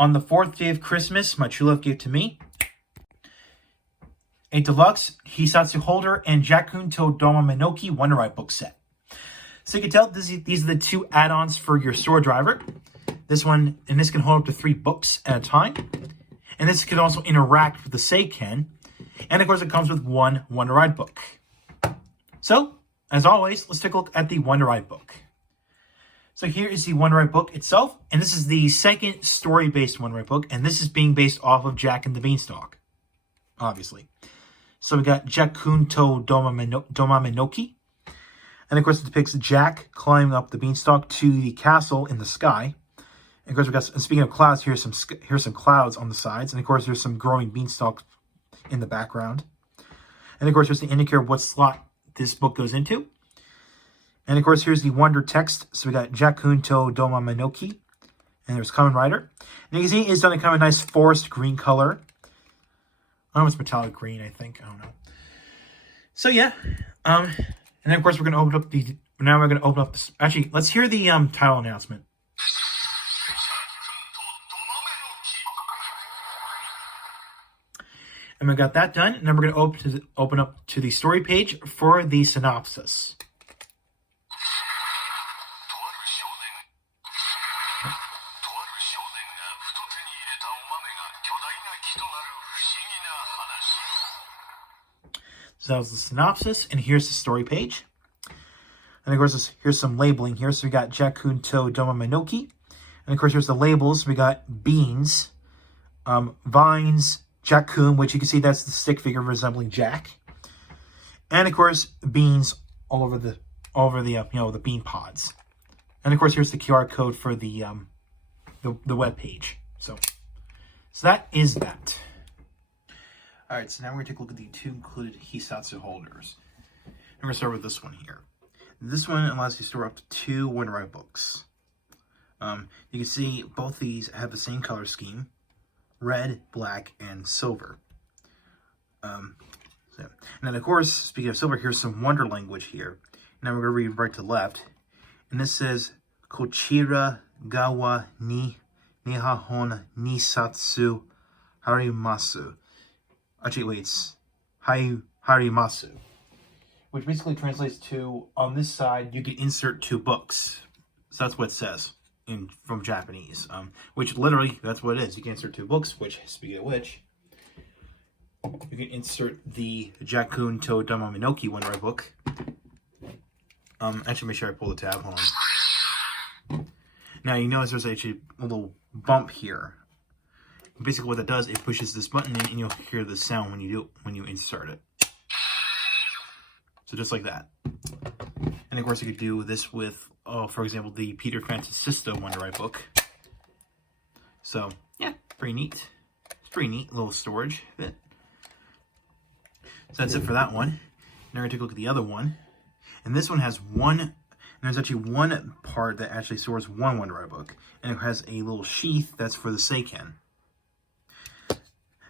On the 4th day of Christmas, my true love gave to me a deluxe HissatsuHolder and JackuntoDomamenoki Wonder Ride book set. So you can tell these are the two add-ons for your sword driver. This one, and this can hold up to 3 books at a time. And this can also interact with the Seiken. And of course, it comes with 1 Wonder Ride book. So, as always, let's take a look at the Wonder Ride book. So here is the Wonder Ride book itself. And this is the second story-based Wonder Ride book. And this is being based off of Jack and the Beanstalk, obviously. So we got JackuntoDomamenoki. And of course, it depicts Jack climbing up the beanstalk to the castle in the sky. And of course, we got, speaking of clouds, here's some clouds on the sides. And of course, there's some growing beanstalk in the background. And of course, there's the indicator of what slot this book goes into. And of course, here's the Wonder text. So we got JackuntoDomamenoki. And there's Kamen Rider. And you can see it's done a kind of a nice forest green color. I don't know, it's metallic green, I think. I don't know. So yeah. And then of course we're gonna open up the actually, let's hear the title announcement. And we got that done, and then we're gonna open up to the story page for the synopsis. So that was the synopsis, and here's the story page. And of course, here's some labeling here. So we got JackuntoDomamenoki. And of course, here's the labels. We got beans, vines, Jackun, which you can see that's the stick figure resembling Jack. And of course, beans all over the the bean pods. And of course, here's the QR code for the web page. So that is that. Alright, so now we're going to take a look at the 2 included Hissatsu holders. And we're going to start with this one here. This one allows you to store up to 2 Wonder Ride books. You can see both these have the same color scheme. Red, black, and silver. And then of course, speaking of silver, here's some Wonder language here. Now we're going to read right to left. And this says, Kochira gawa ni Nihahon Nisatsu Harimasu. Actually, wait, it's Harimasu, which basically translates to, on this side, you can insert 2 books. So that's what it says from Japanese, which literally, that's what it is. You can insert 2 books, which, speaking of which, you can insert the JackuntoDomamenoki Wonder Ride book. Actually, make sure I pull the tab, hold on. Now, you notice there's actually a little bump here. Basically, what that does, it pushes this button in, and you'll hear the sound when you insert it. So just like that. And of course, you could do this with, for example, the Peter Francis Sisto Wonder Ride book. So yeah, pretty neat. It's pretty neat little storage bit. So that's it for that one. Now we're gonna take a look at the other one, and this one has one. And there's actually one part that actually stores 1 Wonder Ride book, and it has a little sheath that's for the Seiken.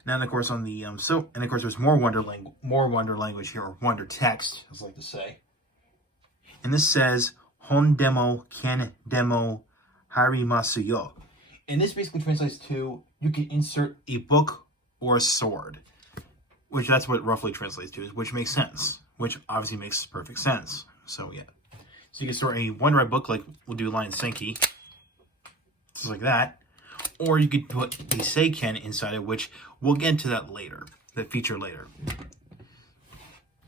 Now, and of course, on the and of course, there's more Wonder language here, or Wonder text, as I like to say. And this says Hon demo ken demo harimasu yo, and this basically translates to you can insert a book or a sword, which that's what it roughly translates to, which makes sense, which obviously makes perfect sense. So yeah, so you can store a Wonder Ride book like we'll do Lion Senki, just like that. Or you could put the Seiken inside it, which we'll get into that later, that feature later.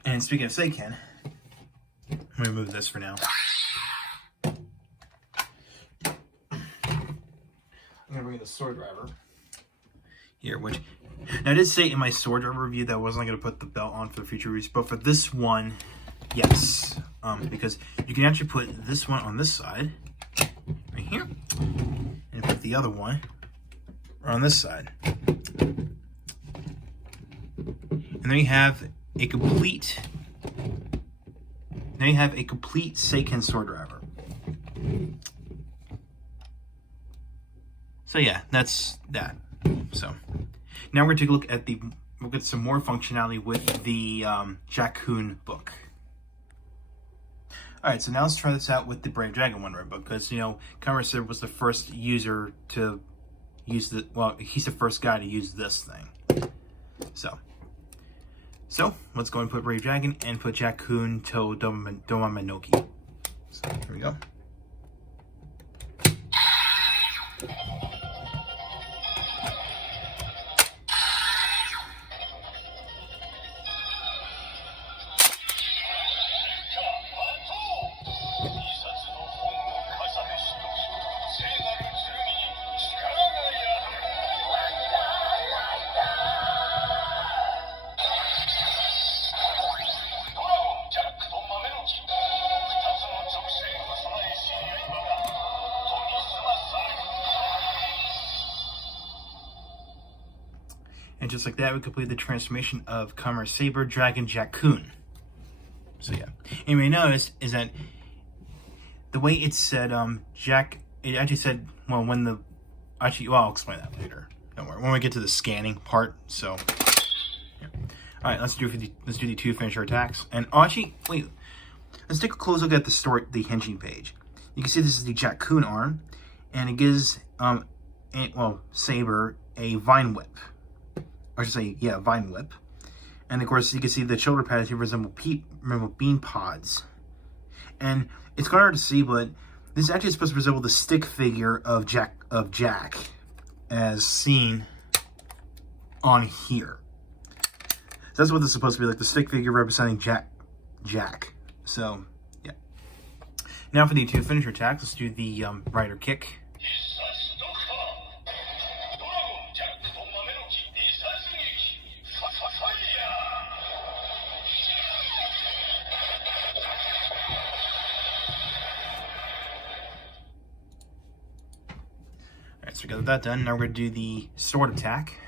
And speaking of Seiken, I'm going to remove this for now. I'm going to bring the sword driver here, which, now I did say in my sword driver review that I wasn't going to put the belt on for the future reviews, but for this one, yes. Because you can actually put this one on this side, right here, and put the other one on this side. And then you have a complete Seiken sword driver. So yeah, that's that. So now we're going to take a look at we'll get some more functionality with the Jackun book. Alright, so now let's try this out with the Brave Dragon Wonder Ride book, because, Kamen was the first user to use the, well, he's the first guy to use this thing. So let's go and put Brave Dragon and put Jackun-to-Domamenoki. So here we go. And just like that, we complete the transformation of Kamen Saber Dragon Jackun. So yeah, and you may notice is that the way it said it actually said, well, when the, actually, well, I'll explain that later. Don't worry, when we get to the scanning part. So yeah. All right, let's do the 2 finisher attacks. And actually, wait, let's take a close look at the hinging page. You can see this is the Jackun arm, and it gives Saber a vine whip. I should say, yeah, vine whip. And of course, you can see the shoulder pads here resemble bean pods. And it's kind of hard to see, but this is actually supposed to resemble the stick figure of Jack, as seen on here. So that's what this is supposed to be, like the stick figure representing Jack. So, yeah. Now for the 2 finisher attacks, let's do the rider kick. Alright, so we got that done. Now we're going to do the sword attack.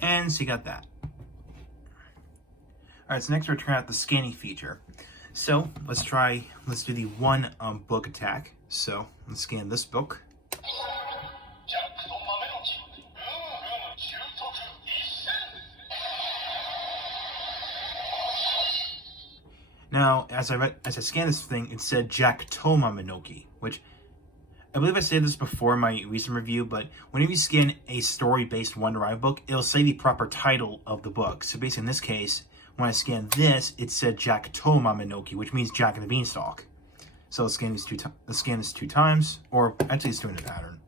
And so you got that. Alright, so next we're trying out the scanning feature. So let's do the 1 book attack. So let's scan this book. Now, as I scanned this thing, it said JackuntoDomamenoki, which I believe I said this before in my recent review, but whenever you scan a story-based one-to-ride book, it'll say the proper title of the book. So basically, in this case, when I scanned this, it said JackuntoDomamenoki, which means Jack and the Beanstalk. So let's scan this 2 times, or actually it's doing a pattern.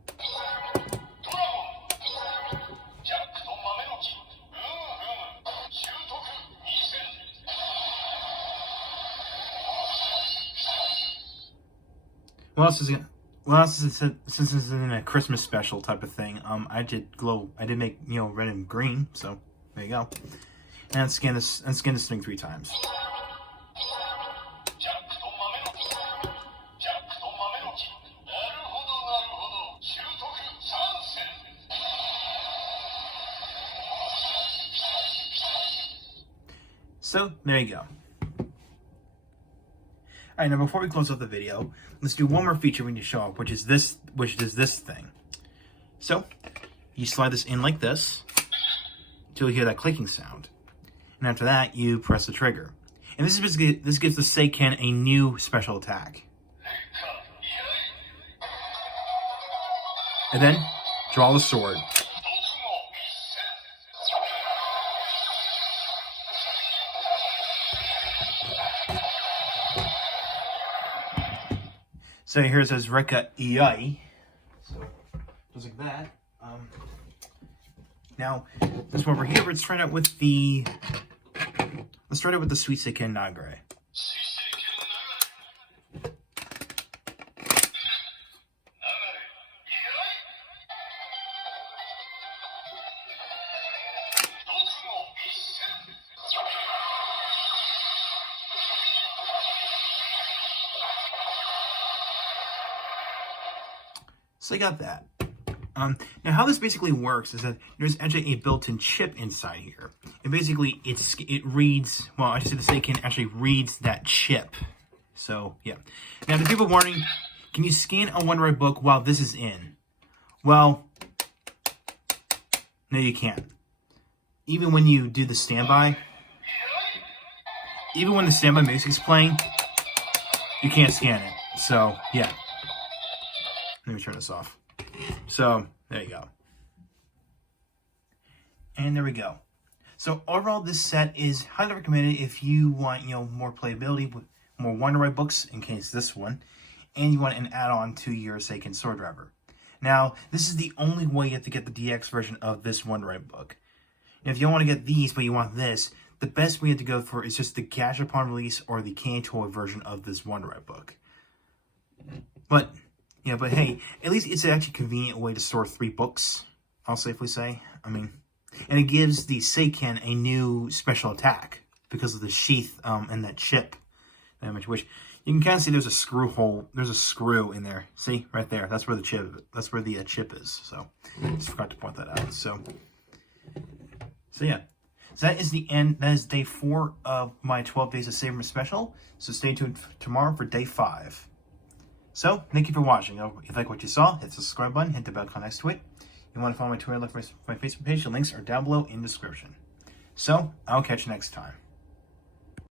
Well, since this is in a Christmas special type of thing, I did make, red and green, so there you go. And scan this thing 3 times. So there you go. Alright, now before we close out the video, let's do one more feature we need to show off, which is this thing. So, you slide this in like this, until you hear that clicking sound. And after that, you press the trigger. And this gives the Seiken a new special attack. And then, draw the sword. So here it says Reka Iai. So just like that. Now this one over here, let's start out with the Sweet Seiken Nagare. So I got that. Now how this basically works is that there's actually a built-in chip inside here. And basically it reads, well, I should say the Seiken actually reads that chip. So yeah. Now the people warning, can you scan a one-ride book while this is in? Well, No, you can't. Even when you do the standby, even when the standby music's playing, you can't scan it. So, yeah. Let me turn this off. So, there you go. And there we go. So, overall, this set is highly recommended if you want, more playability, more Wonder Ride books, in case this one, and you want an add-on to your Seiken Sword Driver. Now, this is the only way you have to get the DX version of this Wonder Ride book. And if you don't want to get these, but you want this, the best way to go for is just the Cash Upon Release or the Candy Toy version of this Wonder Ride book. But hey, at least it's actually a convenient way to store 3 books, I'll safely say. I mean, and it gives the Seiken a new special attack because of the sheath and that chip damage, which you can kind of see there's a screw hole. There's a screw in there. See, right there. That's where the chip. That's where the chip is. So, just forgot to point that out. So yeah. So that is the end. That is day 4 of my 12 Days of SABERmas special. So stay tuned tomorrow for day 5. So, thank you for watching. If you like what you saw, hit the subscribe button, hit the bell icon next to it. If you want to follow my Twitter, look for my Facebook page. The links are down below in the description. So, I'll catch you next time.